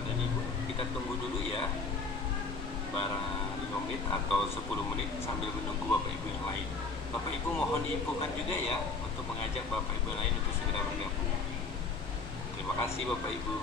bapak dan ibu, kita tunggu dulu ya, barang 5 menit atau 10 menit sambil menunggu bapak ibu yang lain. Bapak ibu mohon diinfokan juga ya untuk mengajak bapak ibu lain untuk segera bergabung. Terima kasih bapak ibu.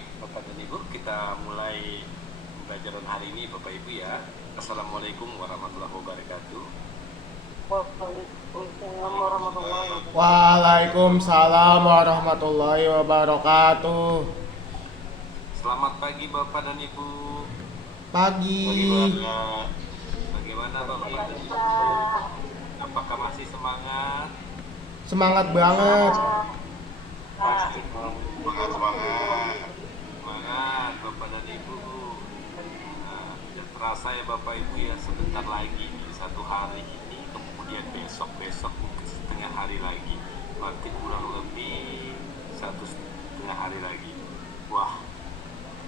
Baik, Bapak dan Ibu, kita mulai pembelajaran hari ini, Bapak Ibu ya. Assalamualaikum warahmatullahi wabarakatuh. Waalaikumsalam warahmatullahi wabarakatuh. Selamat pagi Bapak dan Ibu. Pagi. Bagaimana Bapak Ibu? Apakah masih semangat? Semangat banget. Pasti semangat Bapak dan Ibu. Nah, tidak terasa ya Bapak Ibu ya, sebentar lagi nih, satu hari ini, kemudian besok mungkin setengah hari lagi, berarti kurang lebih 1,5 hari lagi. Wah,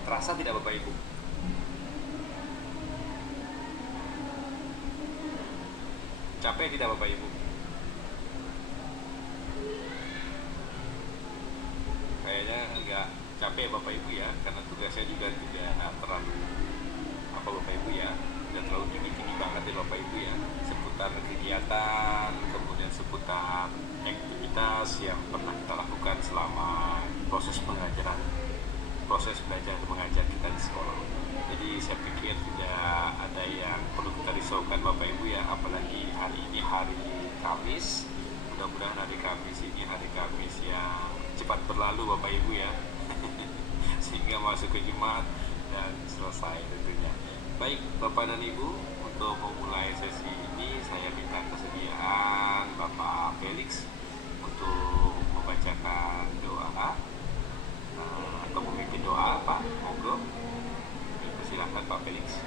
terasa tidak Bapak Ibu? Capek tidak Bapak Ibu? Kayaknya enggak capek Bapak Ibu ya, karena tugasnya juga tidak terlalu Bapak Ibu ya, tidak terlalu tinggi banget ya Bapak Ibu ya, seputar kegiatan, kemudian seputar aktivitas yang pernah kita lakukan selama proses belajar mengajar kita di sekolah. Jadi saya pikir tidak ada yang perlu kita risaukan Bapak Ibu ya, apalagi hari ini hari Kamis. Mudah-mudahan hari Kamis ini hari Kamis yang cepat berlalu Bapak Ibu ya sehingga masuk ke Jumat dan selesai tentunya. Baik Bapak dan Ibu, untuk memulai sesi ini saya minta kesediaan Bapak Felix untuk membacakan doa atau memimpin doa Pak. Monggo, silakan Pak Felix.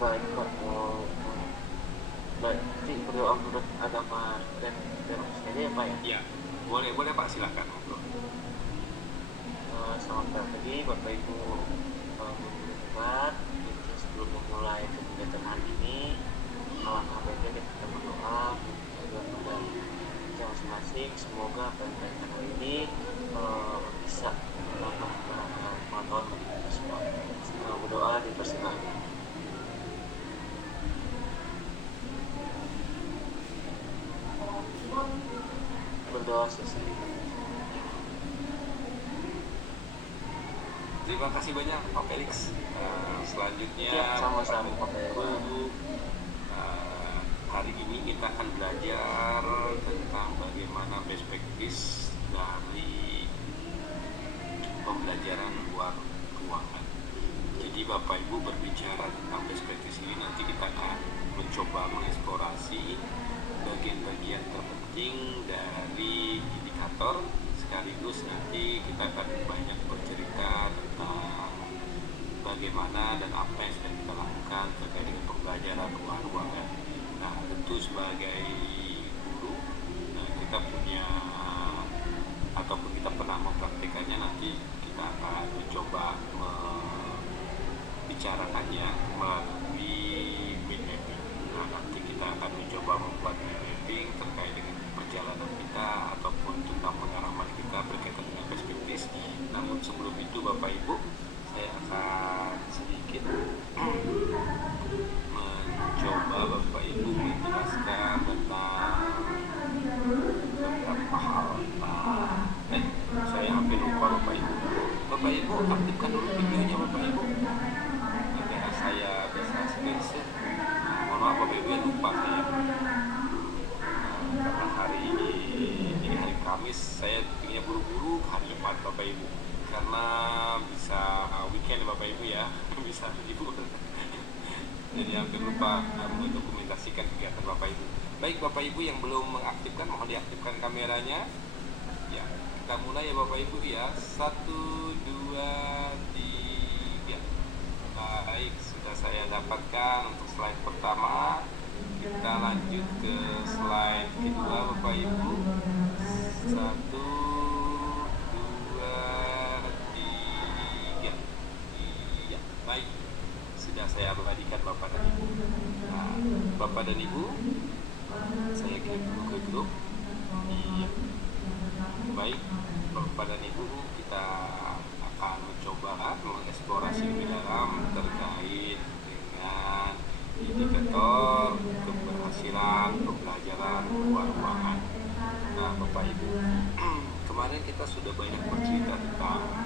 Baik Pak, nanti berdoa menurut agama dan saja ya Pak ya? Ya, boleh Pak, silakan. Monggo. Selamat pagi Bapak Ibu Bapak. Jadi sebelum memulai kegiatan hari ini, alangkah baiknya kita berdoa kepada kita masing-masing. Semoga apa yang kita hari ini bisa menambah pengetahuan bagi kita semua. Berdoa dipersilakan. Berdoa selesai. Terima kasih banyak Pak Felix. Selanjutnya Ya, sama-sama Pak Felix. Hari ini kita akan belajar tentang bagaimana best practice dari pembelajaran luar ruangan. Jadi Bapak Ibu berbicara tentang best practice ini, nanti kita akan mencoba mengeksplorasi bagian-bagian terpenting dari indikator, sekaligus nanti kita akan banyak bercerita tentang bagaimana dan apa yang sudah kita lakukan terkait dengan pembelajaran luar ruangan. Nah, tentu sebagai guru, kita punya ataupun kita pernah mempraktikannya, nanti kita akan mencoba membicarakannya melalui mind mapping. Nah, nanti kita akan mencoba membuat mind mapping terkait dengan perjalanan kita ataupun tentang pengalaman kita berkaitan dengan perspektif. Namun sebelum itu Bapak Ibu, saya akan sedikit mencoba Bapak Ibu menjelaskan tentang beberapa hal. Saya hampir lupa Bapak Ibu. Bapak Ibu aktifkan dulu videonya Bapak Ibu agar saya bisa screenshot. Mohon maaf Bapak Ibu, lupa saya. Karena hari ini hari Kamis, saya ingin buru-buru hari Jumat Bapak Ibu, karena bisa weekend Bapak Ibu ya bisa libur. Jadi hampir lupa mendokumentasikan kegiatan Bapak Ibu. Baik Bapak Ibu yang belum mengaktifkan, mohon diaktifkan kameranya. Ya, kita mulai ya Bapak Ibu ya. 1, 2, 3. Baik, sudah saya dapatkan untuk slide pertama. Kita lanjut ke slide kedua Bapak Ibu. 1, 2, 3. Iya, baik. Sudah saya abadikan Bapak dan Ibu. Nah, Bapak dan Ibu, saya kirim dulu ke grup. Iya. Baik, Bapak dan Ibu, kita akan mencoba mengeksplorasi lebih dalam terkait dengan indikator keberhasilan pembelajaran luar ruangan. Nah Bapak Ibu, kemarin kita sudah banyak bercerita tentang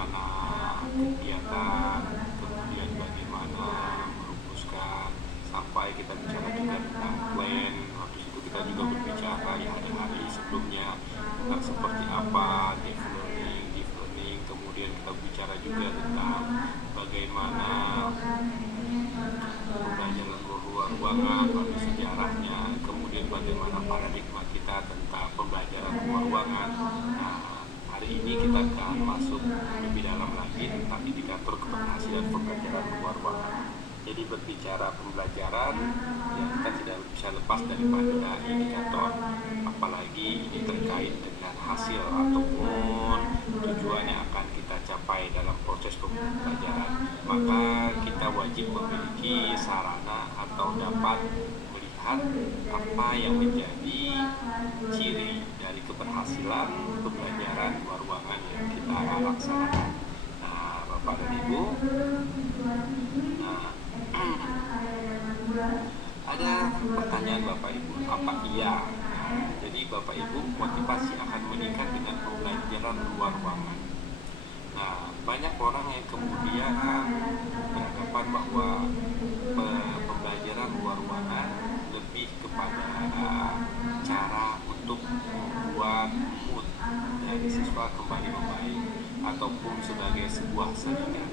bagaimana kegiatan, kemudian bagaimana merumuskan, sampai kita bicara juga tentang plan. Habis itu kita juga berbicara ya hari-hari sebelumnya tentang seperti apa deep learning, kemudian kita bicara juga tentang bagaimana pembelajaran luar ruangan, lalu sejarahnya, kemudian bagaimana paradigma kita tentang pembelajaran luar ruangan. Nah, hari ini kita akan masuk lebih dalam lagi tentang indikator keberhasilan pembelajaran luar ruangan. Jadi berbicara pembelajaran, ya kita tidak bisa lepas daripada indikator, apalagi ini terkait dengan hasil ataupun tujuan yang akan kita capai dalam proses pembelajaran. Maka kita wajib memiliki sarana atau dapat melihat apa yang menjadi ciri dari keberhasilan pembelajaran luar ruangan yang kita laksanakan. Nah, Bapak dan Ibu, nah, ada pertanyaan Bapak Ibu, apa iya? Nah, jadi Bapak Ibu, motivasi akan meningkat dengan pembelajaran luar ruangan. Nah, banyak orang yang kemudian beranggapan bahwa pembelajaran luar ruangan lebih kepada cara untuk membuat mood dari siswa kembali membaik, ataupun sebagai sebuah saringan,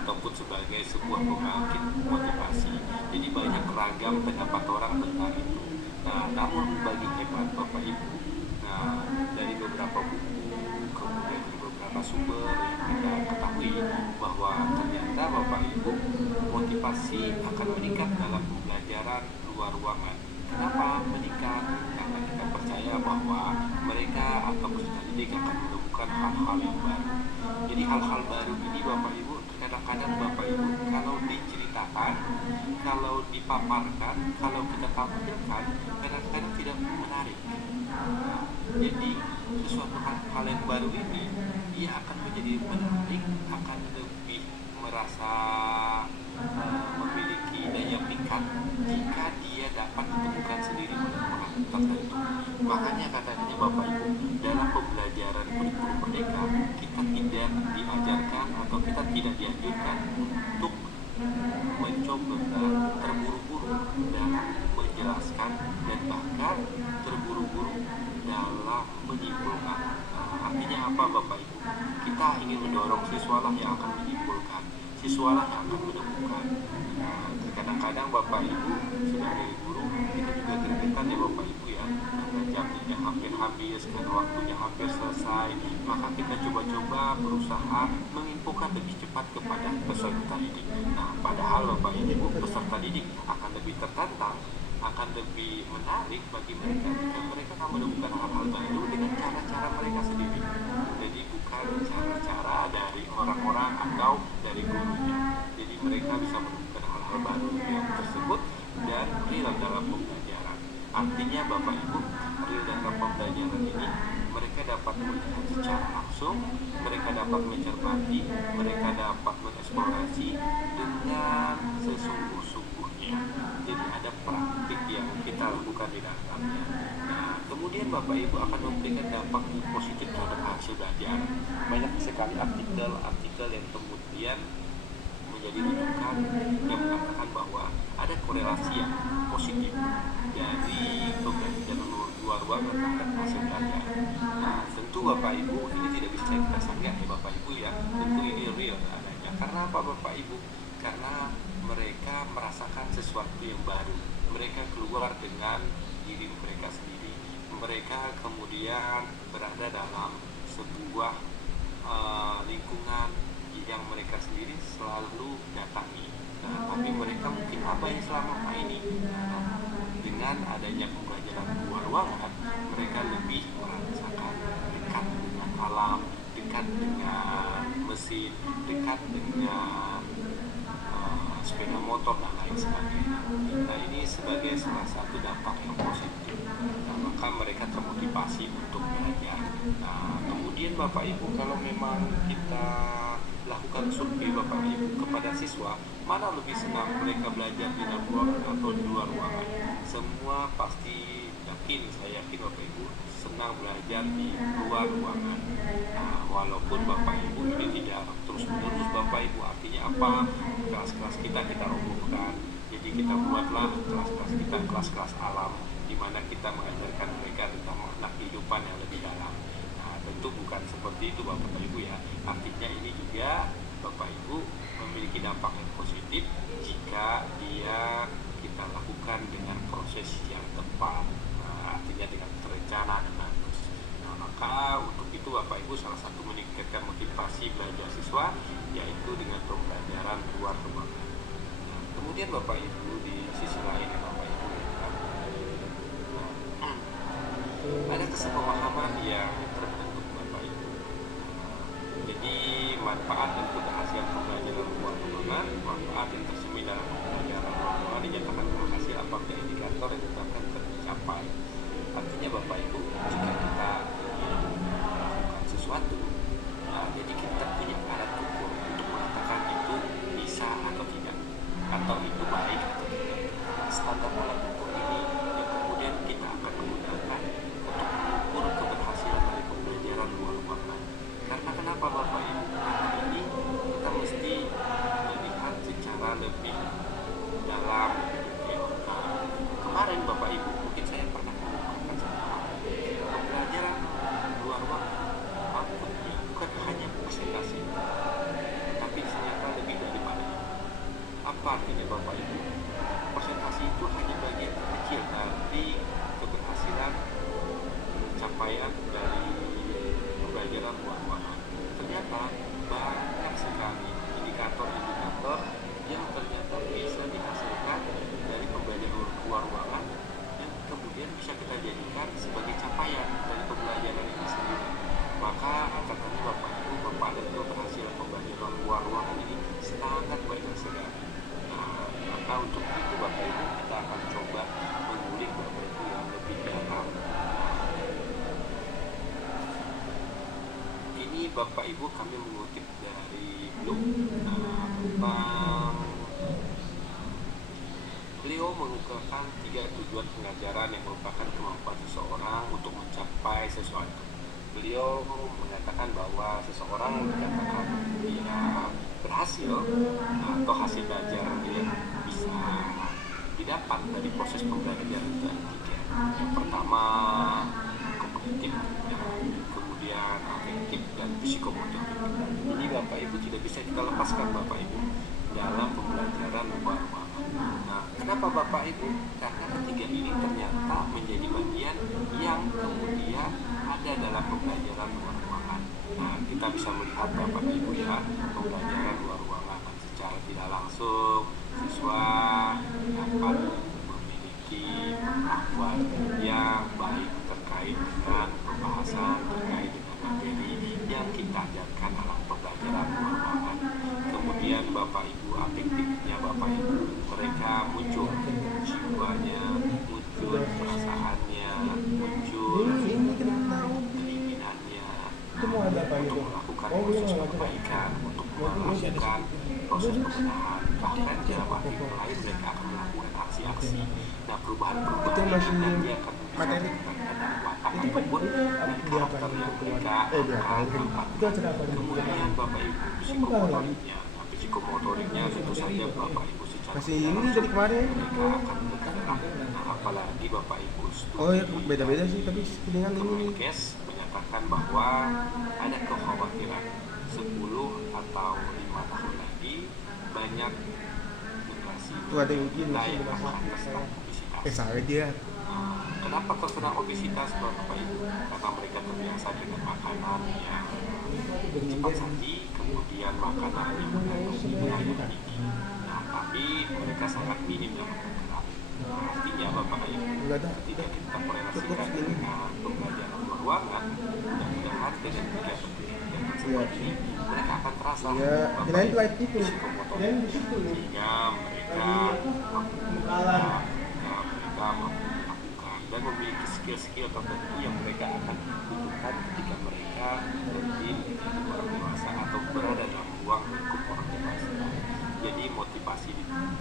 ataupun sebagai sebuah pembangkit motivasi. Jadi banyak ragam pendapat orang tentang itu. Nah, namun bagi hebat Bapak Ibu, nah dari beberapa buku, kemudian dari beberapa sumber yang kita ketahui bahwa ternyata Bapak Ibu, motivasi akan meningkat dalam pembelajaran luar ruangan. Kenapa meningkat? Karena kita percaya bahwa mereka atau peserta didik akan menemukan hal-hal yang baru. Jadi hal-hal baru ini Bapak Ibu, kadang-kadang Bapak Ibu kalau diceritakan, kalau dipaparkan, kalau kita tampilkan, kadang-kadang tidak menarik. Nah, jadi sesuatu hal yang baru ini dia akan menjadi menarik, akan lebih merasa memiliki daya pikat jika dia dapat ditemukan sendiri oleh orang tertentu. Makanya katanya Bapak Ibu, dalam pembelajaran kurikulum merdeka kita tidak diajarkan atau kita tidak dianjurkan untuk mencoba terburu-buru dalam menjelaskan dan bahkan terburu-buru dalam menyimpulkan. Artinya apa Bapak Ibu? Kita ingin mendorong siswalah yang akan menyimpulkan, siswalah yang akan menemukan. Nah, kadang-kadang Bapak Ibu sebagai guru kita juga gregetan ya Bapak Ibu ya, karena jamnya hampir habis, karena waktunya hampir selesai, maka kita coba-coba berusaha menginfokan lebih cepat kepada peserta didik. Nah, padahal Bapak Ibu, peserta didik akan lebih tertantang, akan lebih menarik bagi mereka jika mereka akan menemukan hal-hal baru dengan cara-cara mereka sendiri. Jadi bukan cara-cara dari orang-orang atau dari gurunya. Jadi mereka bisa menemukan hal-hal baru yang tersebut dan real dalam pembelajaran. Artinya Bapak Ibu, real dalam pembelajaran ini mereka dapat melihat secara langsung, mereka dapat mencermati, mereka dapat mengeksplorasi dengan sesungguh-sungguhnya. Jadi ada praktik yang kita lakukan di dalamnya. Nah, kemudian Bapak Ibu akan memberikan dampak positif terhadap hasil belajar. Banyak sekali artikel yang kemudian menjadi rujukan yang mengatakan bahwa ada korelasi yang positif dari pembelajaran luar ruangan terhadap hasil belajar. Nah, tentu Bapak Ibu ini tidak bisa kita sanggah ya Bapak Ibu ya. Tentu ini real adanya. Karena apa Bapak Ibu? Karena mereka merasakan sesuatu yang baru. Mereka keluar dengan diri mereka sendiri. Mereka kemudian berada dalam sebuah lingkungan yang mereka sendiri selalu datangi. Nah, tapi mereka mungkin abai selama ini. Nah, dengan adanya pembelajaran luar ruangan, mereka lebih merasakan dekat dengan alam, dekat dengan mesin, dekat dengan sepeda motor dan lain sebagainya. Nah, ini sebagai salah satu dampak yang positif. Nah, maka mereka termotivasi untuk belajar. Nah, kemudian Bapak Ibu, kalau memang kita lakukan survei Bapak Ibu kepada siswa, mana lebih senang mereka belajar di dalam ruangan atau di luar ruangan? Semua pasti yakin, saya yakin Bapak Ibu, senang belajar di luar ruangan. Nah, walaupun Bapak Ibu ini tidak terus-menerus Bapak Ibu, artinya apa? Kelas-kelas kita robohkan. Jadi kita buatlah kelas-kelas kita kelas-kelas alam, di mana kita mengajarkan mereka tentang makna kehidupan yang lebih dalam. Nah, tentu bukan seperti itu Bapak Ibu ya. Artinya ini juga Bapak Ibu memiliki dampak yang positif jika kita lakukan dengan proses yang tepat. Nah, artinya dengan terencana dan bagus. Nah, maka untuk itu Bapak Ibu salah satu meningkatkan motivasi belajar siswa yaitu dengan pembelajaran luar ruangan. Nah, kemudian Bapak Ibu di sisi lain Bapak Ibu ya, ada kesepemahaman yang terbentuk Bapak Ibu. Jadi manfaat dan keberhasilan pembelajaran luar ruangan, manfaat yang tercermin dalam pembelajaran luar ruangan dinyatakan berhasil apabila indikator yang ditetapkan tercapai. Artinya Bapak Ibu, jika kita ingin melakukan sesuatu, jadi kita punya alat ukur untuk mengatakan itu bisa atau tidak, atau itu baik atau tidak. Standar alat ukur ini yang kemudian kita akan menggunakan untuk mengukur keberhasilan dari pembelajaran luar ruangan. Karena kenapa Bapak Ibu? Karena ini kita mesti melihat secara lebih dalam. Kemarin Bapak Ibu, mungkin saya pernah mengungkapkan pembelajaran luar ruangan outputnya bukan hanya presentasi, tapi ternyata lebih daripada itu. Apa artinya Bapak Ibu? Presentasi itu hanya bagian kecil dari keberhasilan capaian dari pembelajaran luar ruangan. Ternyata banyak sekali indikator-indikator yang ternyata bisa dihasilkan dari pembelajaran luar ruangan yang kemudian bisa kita jadikan sebagai capaian dari pembelajaran ini sendiri. Maka katanya Bapak Ibu, dan keberhasilan pembelajaran luar ruangan ini sangat banyak sekali. Nah, maka untuk itu Bapak Ibu kita akan coba mengulik Bapak Ibu yang lebih dalam. Ini Bapak Ibu kami mengutip dari blog tentang beliau mengungkapkan 3 tujuan pengajaran yang merupakan kemampuan seseorang untuk mencapai sesuatu. Beliau mengatakan bahwa seseorang dikatakan dia berhasil atau hasil belajar dia bisa didapat dari proses pembelajaran itu ada 3. Yang pertama kognitif, kemudian afektif dan psikomotorik. Ini Bapak Ibu tidak bisa kita lepaskan Bapak Ibu dalam pembelajaran luar ruangan. Nah, kenapa Bapak Ibu? Karena ketiga ini ternyata menjadi bagian yang kemudian ada dalam pembelajaran luar ruangan. Nah, kita bisa melihat Bapak Ibu ya, pembelajaran luar ruangan secara tidak langsung siswa dapat memiliki pengetahuan yang baik terkait dengan pembahasan, terkait dengan materi yang kita ajarkan dalam pembelajaran luar ruangan. Kemudian Bapak Ibu afektifnya Bapak Ibu, mereka muncul jiwanya, muncul perasaannya, muncul keinginannya untuk melakukan proses perbaikan, untuk melakukan proses pembenahan, bahkan dalam arti lain mereka akan melakukan aksi-aksi. Nah, perubahan-perubahan ini nanti akan bisa dikatakan dalam watak ataupun karakter yang mereka akan kembangkan. Kemudian Bapak Ibu psikomotoriknya, psikomotoriknya tentu saja Bapak Ibu secara Masih ini dari kemarin. mereka akan bergerak. Nah, apalagi Bapak Ibu Oh ya, beda-beda sih, tapi dengan ini Kemenkes menyatakan bahwa ada kekhawatiran 10 atau 5 tahun lagi banyak generasi tuh ada yang begini kita sih yang akan terserang obesitas. salah dia. Kenapa terserang obesitas Bapak Ibu? Karena mereka terbiasa dengan makanan yang cepat saji, kemudian makanan yang mengandung gula yang tinggi. Nah, tapi mereka sangat minim yang bergerak. Nah, artinya Bapak Ibu, Enggak ada. ketika kita korelasikan dengan pembelajaran luar ruangan, mudah-mudahan dengan kegiatan seperti ini, mereka akan terasa Iya, Bapak kirain Ibu, light itu. psikomotorik. Kirain di situ. Sehingga mereka mampu melakukan dan memiliki skill-skill tertentu yang mereka akan butuhkan ketika mereka berhenti menjadi orang dewasa atau berada dalam ruang lingkup orang dewasa. Jadi motivasi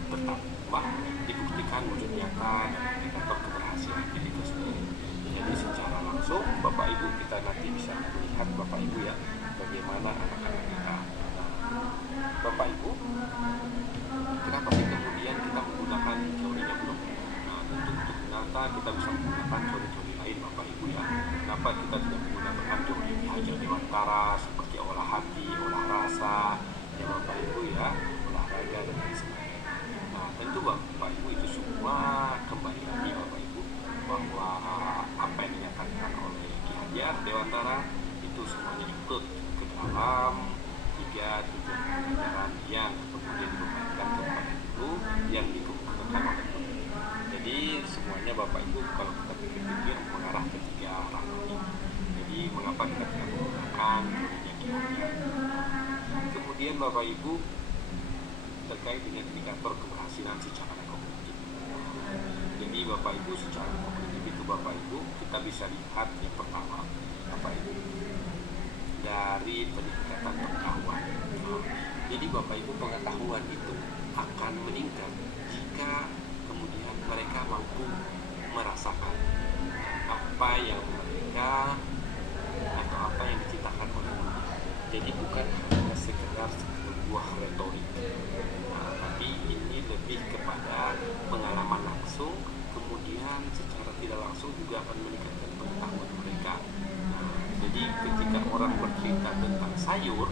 bertambah dibuktikan wujud nyata dan indikator keberhasilan diri itu sendiri. Jadi secara langsung melihat Bapak Ibu ya, bagaimana anak-anak kita. Bapak Ibu, kenapa sih kemudian kita menggunakan teorinya blok? Nah, tentu untuk menata kita bisa menggunakan teori-teori lain Bapak Ibu ya. Kenapa kita tidak menggunakan teori Ki Hajar Dewantara seperti olah hati, olah rasa, ya Bapak Ibu ya, olahraga dan lain sebagainya. Nah, tentu Bapak Ibu itu semua kembali lagi Bapak Ibu bahwa apa yang dinyatakan oleh Ki Hajar Dewantara itu semuanya ikut ke dalam tiga tujuan pelajaran yang kemudian dibebankan kepada guru yang dikemukakan oleh guru. Jadi semuanya Bapak Ibu kalau kita pikir-pikir mengarah ke tiga arah ini. Jadi mengapa kita tidak menggunakan teorinya Ki Hajar? Kemudian Bapak Ibu terkait dengan indikator keberhasilan secara kognitif. Jadi Bapak Ibu secara kognitif itu Bapak Ibu kita bisa lihat yang pertama Bapak Ibu dari peningkatan pengetahuan. Jadi Bapak Ibu pengetahuan itu akan meningkat jika kemudian mereka mampu merasakan apa yang mereka atau apa yang diciptakan oleh Allah. Jadi bukan hanya sekedar sebuah retorik, tapi ini lebih kepada pengalaman langsung, kemudian secara tidak langsung juga akan meningkatkan pengetahuan mereka. Jadi ketika orang bercerita tentang sayur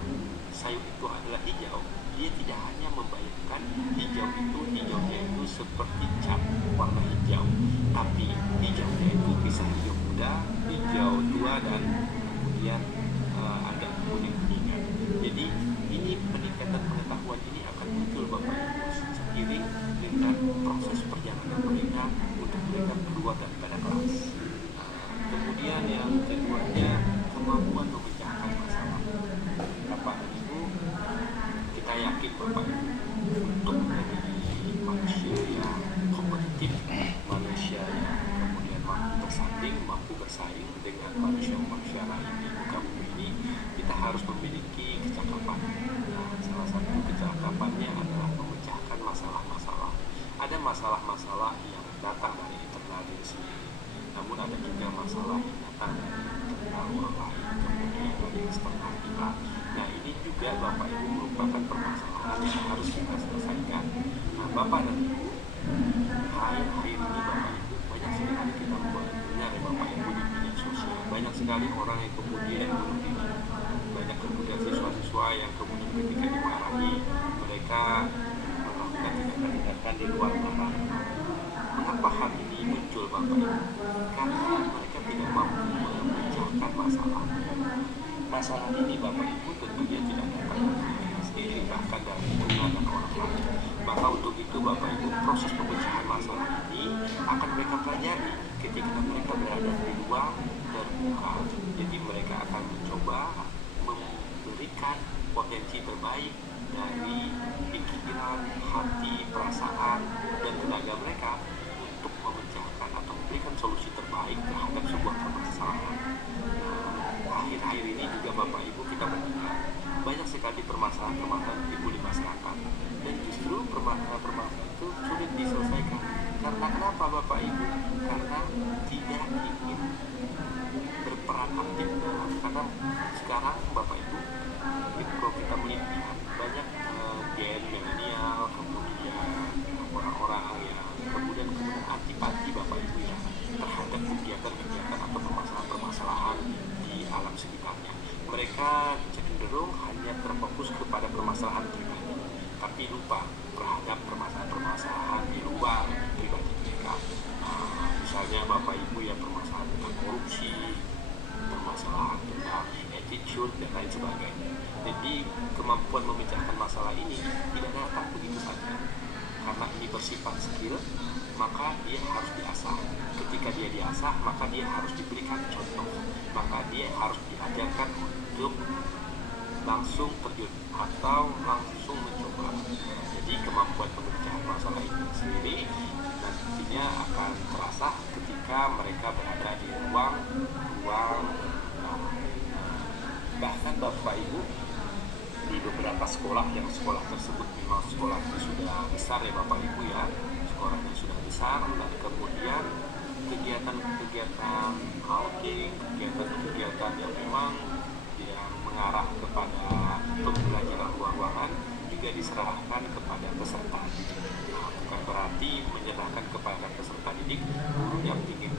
itu adalah hijau, dia tidak hanya membayangkan hijaunya itu seperti cat warna hijau, tapi hijaunya itu bisa hijau muda, hijau tua, dan kemudian agak kuning-kuningan. Jadi ini peningkatan pengetahuan ini akan muncul Bapak Ibu seiring dengan proses perjalanan mereka untuk mereka keluar daripada kelas. Kemudian yang keduanya kemampuan memecahkan masalah. Bapak Ibu, kita yakin Bapak Ibu untuk menjadi manusia yang kompetitif, manusia yang kemudian mampu bersaing dengan manusia lain di muka bumi ini, kita harus memiliki kecakapan. Nah, salah satu kecakapannya adalah memecahkan masalah-masalah. Ada masalah-masalah yang datang dari internal diri sendiri, namun ada juga masalah yang datang dari internal orang lain, kemudian dari eksternal kita. Nah, ini juga Bapak Ibu merupakan permasalahan yang harus kita selesaikan. Nah, Bapak dan Ibu, akhir-akhir ini Bapak Ibu banyak sekali kita mendengar ya Bapak Ibu di media sosial, banyak sekali orang yang kemudian bunuh diri, banyak kemudian siswa-siswa yang kemudian ketika dimarahi mereka melakukan tindakan-tindakan di luar nalar. Mengapa hal ini muncul Bapak Ibu? Karena mereka tidak mampu memecahkan masalah ini Bapak Ibu tentunya tidak datang dari mereka sendiri, bahkan dari lingkungan dan orang lain. Maka untuk itu Bapak Ibu, proses pemecahan masalah ini akan mereka pelajari ketika mereka berada di ruang terbuka. Jadi mereka akan mencoba memberikan potensi terbaik dari pikiran, hati, perasaan, dan tenaga mereka untuk memecahkan atau memberikan solusi terbaik terhadap sebuah permasalahan. Akhir-akhir ini juga Bapak Ibu kita mendengar banyak sekali permasalahan-permasalahan timbul di masyarakat, dan justru permasalahan-permasalahan itu sulit diselesaikan. Karena kenapa Bapak Ibu? Karena tidak ingin berperan aktif dalam. Karena sekarang Bapak Ibu, kalau kita melihat banyak gen milenial, kemudian orang-orang yang kemudian antipati Bapak Ibu ya terhadap kegiatan-kegiatan atau permasalahan-permasalahan di alam sekitarnya. Mereka cenderung hanya terfokus kepada permasalahan pribadi, tapi lupa terhadap permasalahan-permasalahan di luar pribadi mereka. Misalnya Bapak Ibu ya permasalahan tentang korupsi, permasalahan tentang attitude dan lain sebagainya. Jadi kemampuan memecahkan masalah ini tidak datang begitu saja. Karena ini bersifat skill, maka dia harus diasah. Ketika dia diasah, maka dia harus diberikan contoh, maka dia harus diajarkan untuk langsung terjun atau langsung mencoba. Jadi kemampuan pemecahan masalah ini sendiri nantinya akan terasa ketika mereka berada di ruang bahkan Bapak Ibu di beberapa sekolah yang sekolah tersebut memang sekolahnya sudah besar ya Bapak Ibu ya, sekolahnya sudah besar, dan kemudian kegiatan-kegiatan outing, kegiatan-kegiatan yang memang yang mengarah kepada pembelajaran luar-luaran juga diserahkan kepada peserta. Nah, bukan berarti menyerahkan kepada peserta didik guru yang ingin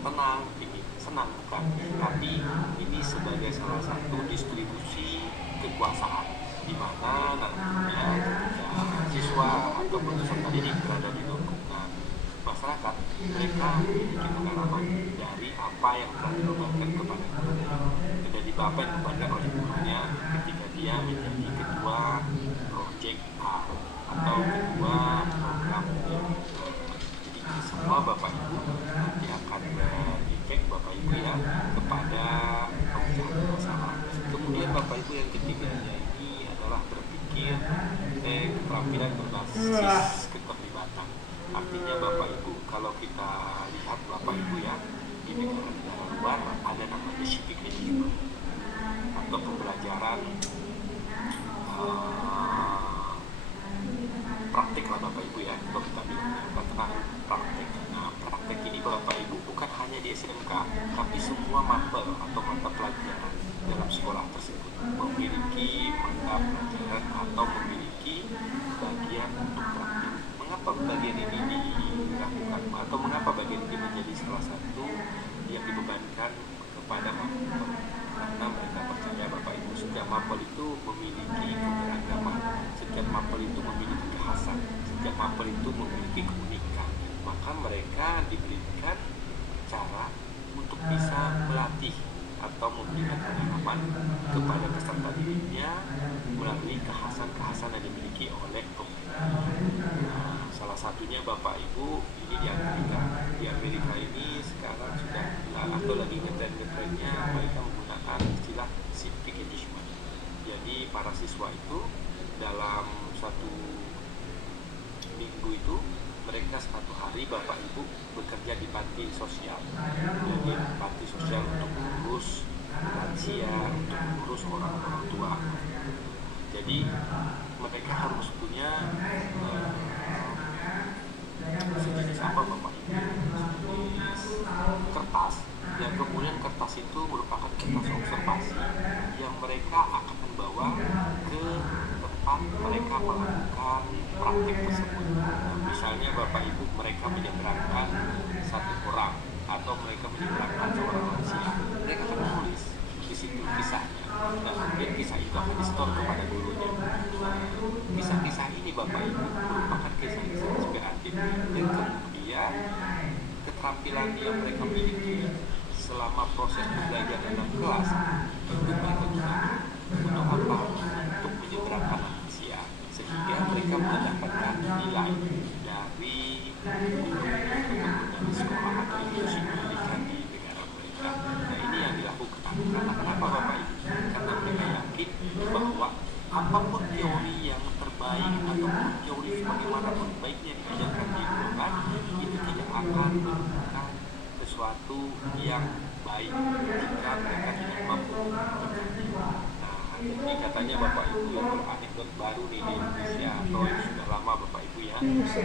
tenang, ingin senang, bukan. Tapi ini sebagai salah satu distribusi kekuasaan, di mana nantinya ketika siswa atau peserta didik berada di lingkungan masyarakat, mereka memiliki pengalaman dari apa yang telah dibebankan kepada gurunya, dari apa yang dibebankan oleh gurunya ketika dia menjadi ketua proyek A atau ketua program B. Jadi semua Bapak Ibu nanti akan dicek Bapak Ibu ya kepada pemecahan masalah. Kemudian Bapak Ibu yang ketiganya ini adalah berpikir keterampilan berbasis keterlibatan. Artinya Bapak Ibu, kalau kita lihat Bapak Ibu ya, di negara-negara luar ada namanya civic engagement atau pembelajaran praktik lah Bapak Ibu ya, kalau kita bilang tentang praktik. Nah, praktik ini Bapak Ibu bukan hanya di SMK, tapi semua mapel atau mata pelajaran dalam sekolah tersebut memiliki mata pelajaran atau memiliki bagian untuk praktik. Mengapa bagian ini dilakukan atau mengapa bagian ini menjadi salah satu yang dibebankan kepada mapel? Karena mereka percaya Bapak Ibu, setiap mapel itu memiliki keberagaman, setiap mapel itu memiliki kekhasan, setiap mapel itu memiliki keunikan. Maka mereka diberikan cara untuk bisa melatih atau memberikan pengalaman kepada peserta didiknya melalui kekhasan-kekhasan yang dimiliki oleh pemerintah. Nah, salah satunya Bapak Ibu ini di Amerika. Di Amerika ini sekarang sudah atau lagi ngetren-ngetrennya mereka menggunakan istilah civic engagement. Jadi para siswa itu dalam satu minggu itu mereka satu hari Bapak Ibu bekerja di panti sosial. Jadi panti sosial untuk mengurus lansia, untuk mengurus orang-orang tua. Jadi mereka harus punya sejenis apa Bapak Ibu? Sejenis kertas, yang kemudian kertas itu merupakan kertas observasi yang mereka akan membawa ke tempat mereka melakukan praktik tersebut. Nah, misalnya Bapak Ibu mereka menyeberangkan satu orang atau mereka menyeberangkan seorang lansia, mereka akan menulis di situ kisahnya. Nah, kemudian kisah itu akan disetor kepada gurunya. Kisah-kisah ini Bapak Ibu merupakan kisah-kisah inspiratif dan kemudian keterampilan yang mereka miliki selama proses pembelajaran dalam kelas itu mereka gunakan untuk apa? Untuk menyeberangkan lansia, sehingga mereka mendapatkan nilai dari sekolah atau institusi pendidikan di negara mereka. Nah, ini yang dilakukan. Karena kenapa Bapak Ibu? Karena mereka yakin bahwa apapun teori yang terbaik ataupun teori bagaimanapun baiknya diajarkan di lingkungan itu tidak akan menemukan sesuatu yang baik jika mereka tidak mampu melakukannya. Nah, jadi katanya Bapak Ibu yang beranekdot baru di Indonesia atau yang sudah lama Bapak Ibu ya,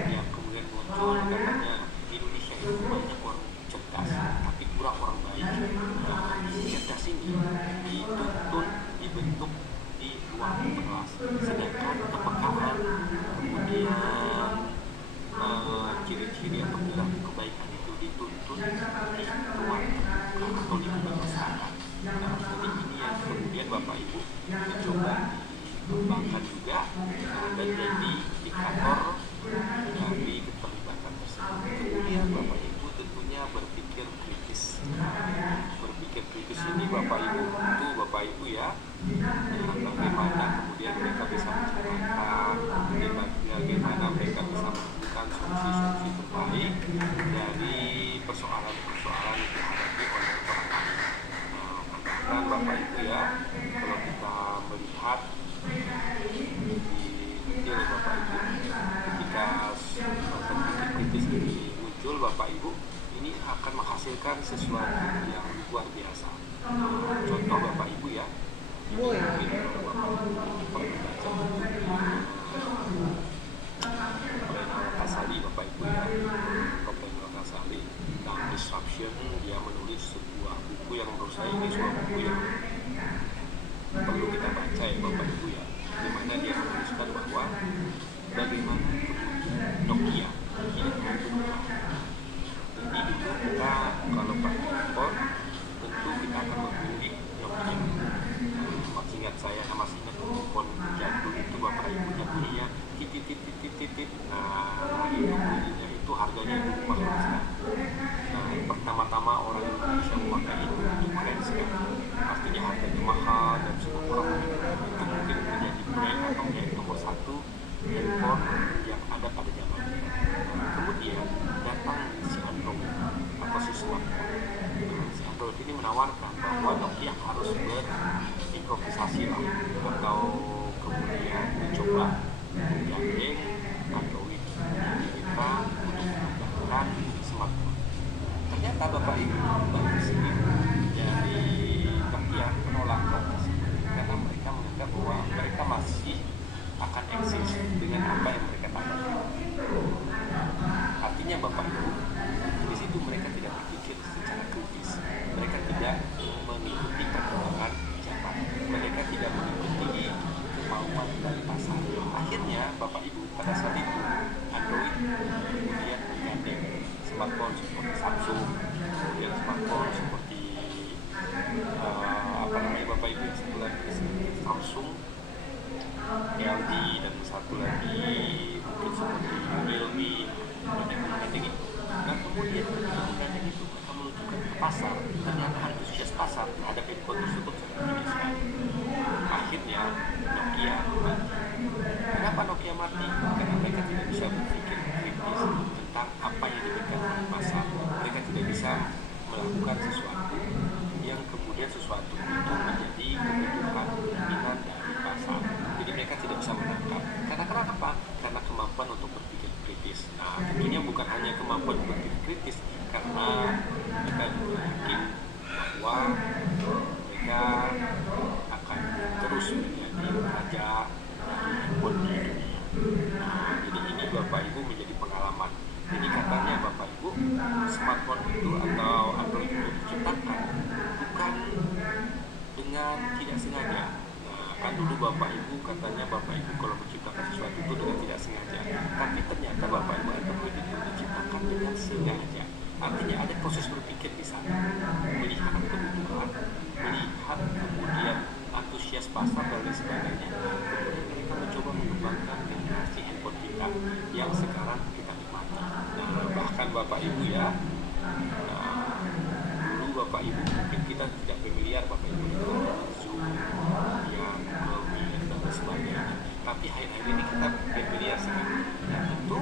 yang kemudian muncul katanya Indonesia itu banyak orang cerdas tapi kurang orang baik. Nah, cerdas ini dituntun dibentuk di ruang kelas, sedangkan kepekaan kemudian ciri-ciri atau perilaku kebaikan itu dituntun di ruang terbuka atau di masyarakat. Nah, jadi ini yang kemudian Bapak Ibu mencoba dikembangkan juga dan jadi indikator dari keterlibatan tersebut. Kemudian Bapak Ibu tentunya berpikir kritis. Berpikir kritis ini Bapak Ibu itu Bapak Ibu ya, bagaimana kemudian mereka bisa menciptakan, bagaimana mereka bisa menemukan solusi-solusi terbaik dari persoalan-persoalan yang dihadapi oleh orang lain. Nah, Bapak Ibu ya, kalau kita melihat di detail Bapak Ibu, ketika berpikir kritis ini muncul Bapak Ibu, ini akan menghasilkan sesuatu yang luar biasa. Contoh Bapak Ibu ya, ini mungkin kalau Bapak Ibu pernah baca buku Renal Kasali Bapak Ibu ya, Renal Kasali. Nah, berorganisasi lah, atau kemudian mencoba menggandeng Android kita untuk mengembangkan smartphone. Ternyata Bapak Ibu banyak sendiri dari Nokia menolak hal tersebut karena mereka menganggap bahwa mereka masih akan eksis dengan apa yang mereka tawarkan. Artinya Bapak Ibu, di situ mereka tidak berpikir secara kritis, mereka tidak mengikuti perkembangan zaman, mereka tidak mengikuti kemauan dari pasar. Akhirnya Bapak Ibu pada saat itu Android kemudian menggandeng smartphone seperti Samsung, kemudian smartphone seperti Bapak Ibu yang satu lagi seperti Samsung, LG, dan satu lagi mungkin seperti Realme, mereka menggandeng itu. Dan kemudian ketika menggandeng itu mereka menunjukkan ke pasar, ternyata antusias pasar terhadap handphone tersebut sangat tinggi sekali. Akhirnya Nokia mati. Kenapa Nokia mati? Karena mereka tidak bisa berpikir kritis tentang apa yang diberikan oleh pasar. Mereka tidak bisa melakukan sesuatu yang kemudian sesuatu itu menjadi kebutuhan keinginan dari pasar. Jadi mereka tidak bisa menangkap. Karena kenapa? Karena kemampuan untuk berpikir kritis. Nah, tentunya bukan hanya kemampuan berpikir kritis, karena mereka juga yakin bahwa mereka akan terus menjadi raja dari handphone di dunia. Nah, jadi ini Bapak Ibu menjadi pengalaman. Jadi katanya Bapak Ibu, smartphone itu atau Android itu diciptakan bukan dengan tidak sengaja. Nah, kan dulu Bapak Ibu katanya Bapak Ibu kalau menciptakan sesuatu itu dengan tidak sengaja. Tapi ternyata Bapak Ibu Android itu diciptakan dengan sengaja. Artinya ada proses berpikir di sana, melihat kebutuhan, melihat kemudian antusias pasar dan lain sebagainya. Kemudian mereka mencoba mengembangkan generasi handphone kita yang sekarang kita nikmati. Nah, bahkan Bapak Ibu ya, dulu Bapak Ibu mungkin kita tidak familiar Bapak Ibu dengan Zoom, kemudian Google Meet dan lain sebagainya. Tapi akhir-akhir ini kita familiar sekali. Dan tentu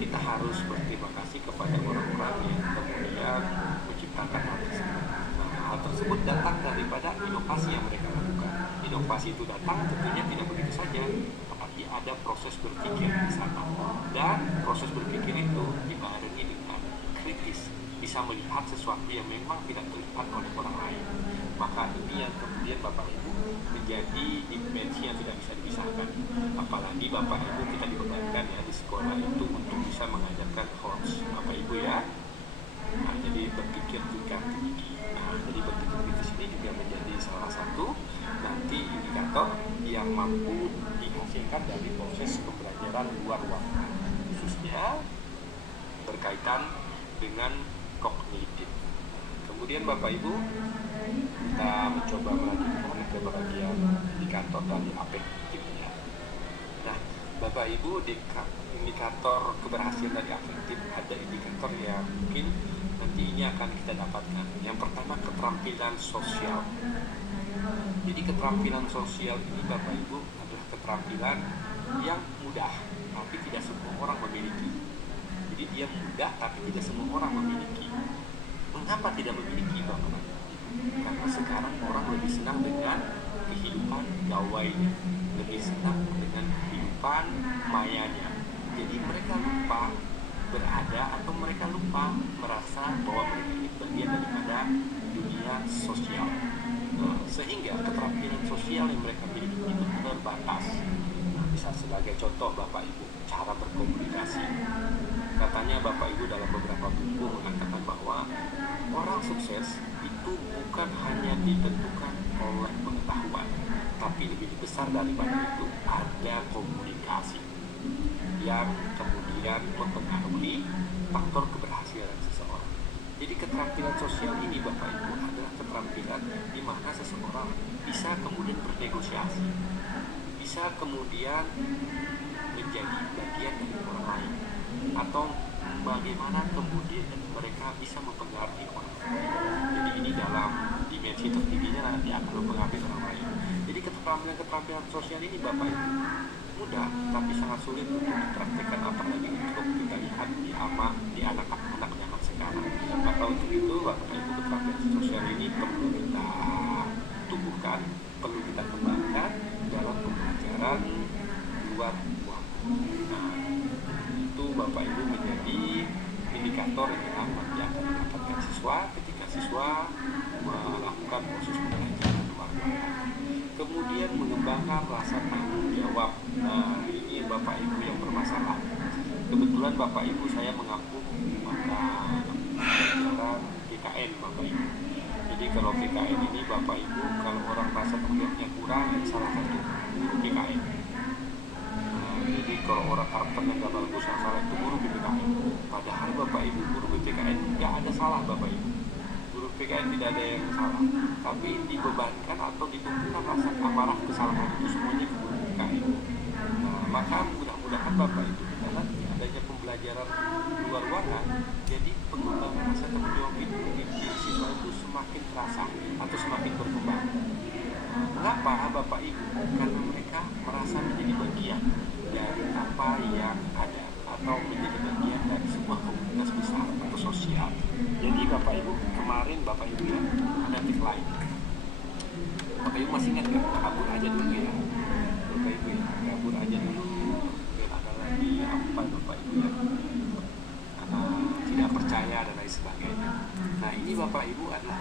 kita harus berterima kasih kepada orang-orang yang kemudian menciptakan hal tersebut. Nah, hal tersebut datang daripada inovasi yang mereka lakukan. Inovasi itu datang tentunya tidak begitu saja, tetapi ada proses berpikir di sana. Dan proses berpikir itu dibarengi dengan kritis, bisa melihat sesuatu yang memang tidak terlihat oleh orang lain. Maka ini yang kemudian Bapak Ibu menjadi dimensi yang tidak bisa dipisahkan. Apalagi Bapak Ibu kita dibebankan ya di sekolah itu untuk bisa mengajarkan hoax Bapak Ibu ya. Nah, jadi berpikir tingkat tinggi. Nah, jadi berpikir kritis ini juga menjadi salah satu nanti indikator yang mampu dihasilkan dari proses pembelajaran luar ruangan, khususnya berkaitan dengan kognitif. Kemudian Bapak Ibu kita mencoba melanjutkan ke bagian indikator dari afektifnya. Nah, Bapak Ibu indikator keberhasilan dari afektif ada indikator yang mungkin nanti ini akan kita dapatkan. Yang pertama keterampilan sosial. Jadi keterampilan sosial ini Bapak Ibu adalah keterampilan yang mudah tapi tidak semua orang memiliki. Jadi dia mudah tapi tidak semua orang memiliki. Mengapa tidak memiliki Bapak Ibu? Karena sekarang orang lebih senang dengan kehidupan gawainya, lebih senang dengan kehidupan mayanya. Jadi mereka lupa berada atau mereka lupa merasa bahwa mereka ini bagian daripada dunia sosial. Sehingga keterampilan sosial yang mereka miliki itu terbatas. Nah, bisa sebagai contoh Bapak Ibu, cara berkomunikasi. Katanya Bapak Ibu dalam beberapa buku mengatakan bahwa orang sukses itu bukan hanya ditentukan oleh pengetahuan, tapi lebih besar daripada itu ada komunikasi yang kemudian mempengaruhi faktor keberhasilan seseorang. Jadi keterampilan sosial ini Bapak Ibu adalah keterampilan di mana seseorang bisa kemudian bernegosiasi, bisa kemudian menjadi bagian dari orang lain, atau bagaimana kemudian mereka bisa mempengaruhi orang lain. Jadi ini dalam dimensi tertingginya nanti akan mempengaruhi orang lain. Jadi keterampilan sosial ini Bapak Ibu mudah tapi sangat sulit untuk dipraktikkan, apalagi untuk kita lihat di anak-anak zaman sekarang. Maka untuk itu Bapak Ibu keterampilan sosial ini perlu kita tumbuhkan, perlu kita kemudian mengembangkan rasa tanggung jawab. Nah, ini Bapak Ibu yang bermasalah. Kebetulan Bapak Ibu saya mengampu maka pelajaran PKN Bapak Ibu. Jadi kalau PKN ini Bapak Ibu, kalau orang merasa tanggung kurang, salahkan itu guru PKN. Jadi kalau orang karakternya nggak bagus, yang salah itu guru PKN. Padahal Bapak Ibu, guru PKN nggak ada salah Bapak Ibu. Guru PKN tidak ada yang salah, tapi dibebankan atau ditumpukan rasa amarah kesalahan itu semuanya ke guru PKN. Nah, maka mudah-mudahan Bapak Ibu dengan adanya pembelajaran luar ruangan, jadi pengembangan rasa tanggung jawab itu di siswa itu semakin terasa atau semakin berkembang. Mengapa Bapak Ibu? Karena mereka merasa menjadi bagian dari apa yang ada atau menjadi bagian dari sebuah komunitas besar atau sosial. Jadi Bapak Ibu, kemarin Bapak Ibu ya ada tagline. Bapak Ibu masih ingat nggak? Kabur aja dulu ya. Bapak Ibu ya, kabur aja dulu. Kemudian ada lagi apa Bapak Ibu ya? Karena tidak percaya dan lain sebagainya. Nah ini Bapak Ibu adalah